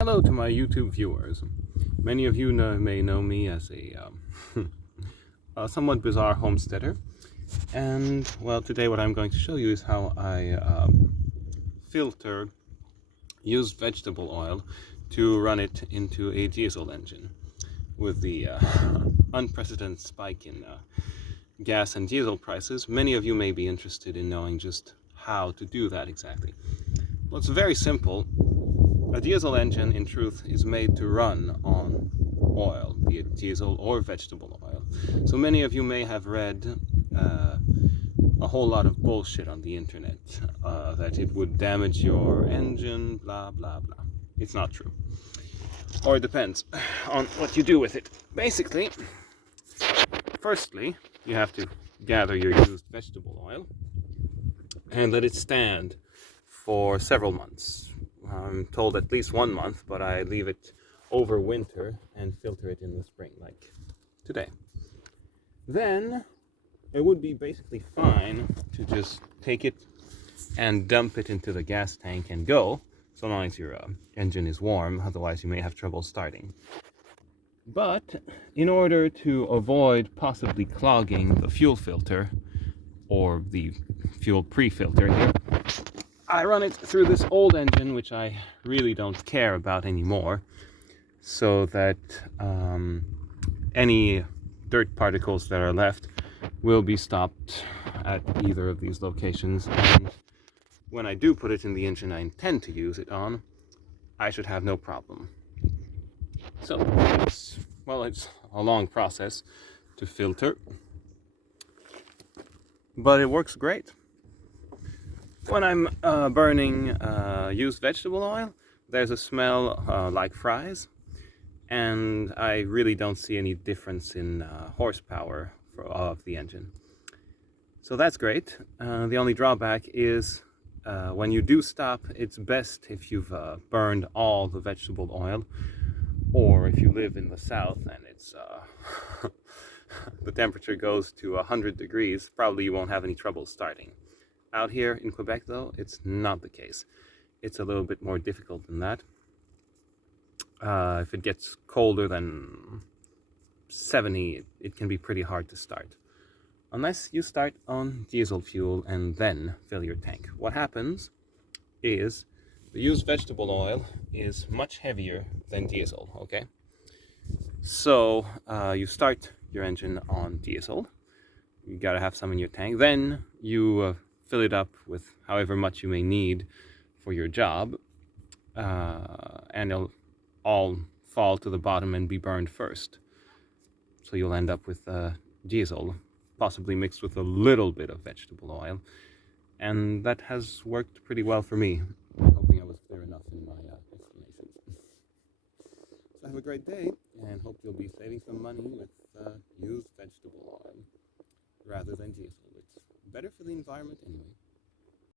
Hello to my YouTube viewers. Many of you may know me as a somewhat bizarre homesteader. And, well, today what I'm going to show you is how I filter used vegetable oil to run it into a diesel engine. With the unprecedented spike in gas and diesel prices, many of you may be interested in knowing just how to do that exactly. Well, it's very simple. A diesel engine, in truth, is made to run on oil, be it diesel or vegetable oil. So many of you may have read a whole lot of bullshit on the internet, that it would damage your engine, blah, blah, blah. It's not true. Or it depends on what you do with it. Basically, firstly, you have to gather your used vegetable oil and let it stand for several months. I'm told at least 1 month, but I leave it over winter and filter it in the spring, like today. Then it would be basically fine to just take it and dump it into the gas tank and go, so long as your engine is warm, otherwise you may have trouble starting. But in order to avoid possibly clogging the fuel filter, or the fuel pre-filter here, I run it through this old engine, which I really don't care about anymore, so that any dirt particles that are left will be stopped at either of these locations. And when I do put it in the engine I intend to use it on, I should have no problem. So, it's a long process to filter, but it works great. When I'm burning used vegetable oil, there's a smell like fries, and I really don't see any difference in horsepower of the engine. So that's great. The only drawback is when you do stop, it's best if you've burned all the vegetable oil, or if you live in the south and it's the temperature goes to 100 degrees, probably you won't have any trouble starting. Out here in Quebec, though, it's not the case. It's a little bit more difficult than that. If it gets colder than 70, it can be pretty hard to start. Unless you start on diesel fuel and then fill your tank. What happens is the used vegetable oil is much heavier than diesel, okay? So you start your engine on diesel. You gotta have some in your tank. Then you fill it up with however much you may need for your job, and it'll all fall to the bottom and be burned first. So you'll end up with diesel, possibly mixed with a little bit of vegetable oil, and that has worked pretty well for me. I'm hoping I was clear enough in my explanations. So have a great day, and hope you'll be saving some money with used vegetable oil rather than diesel. It's better for the environment anyway.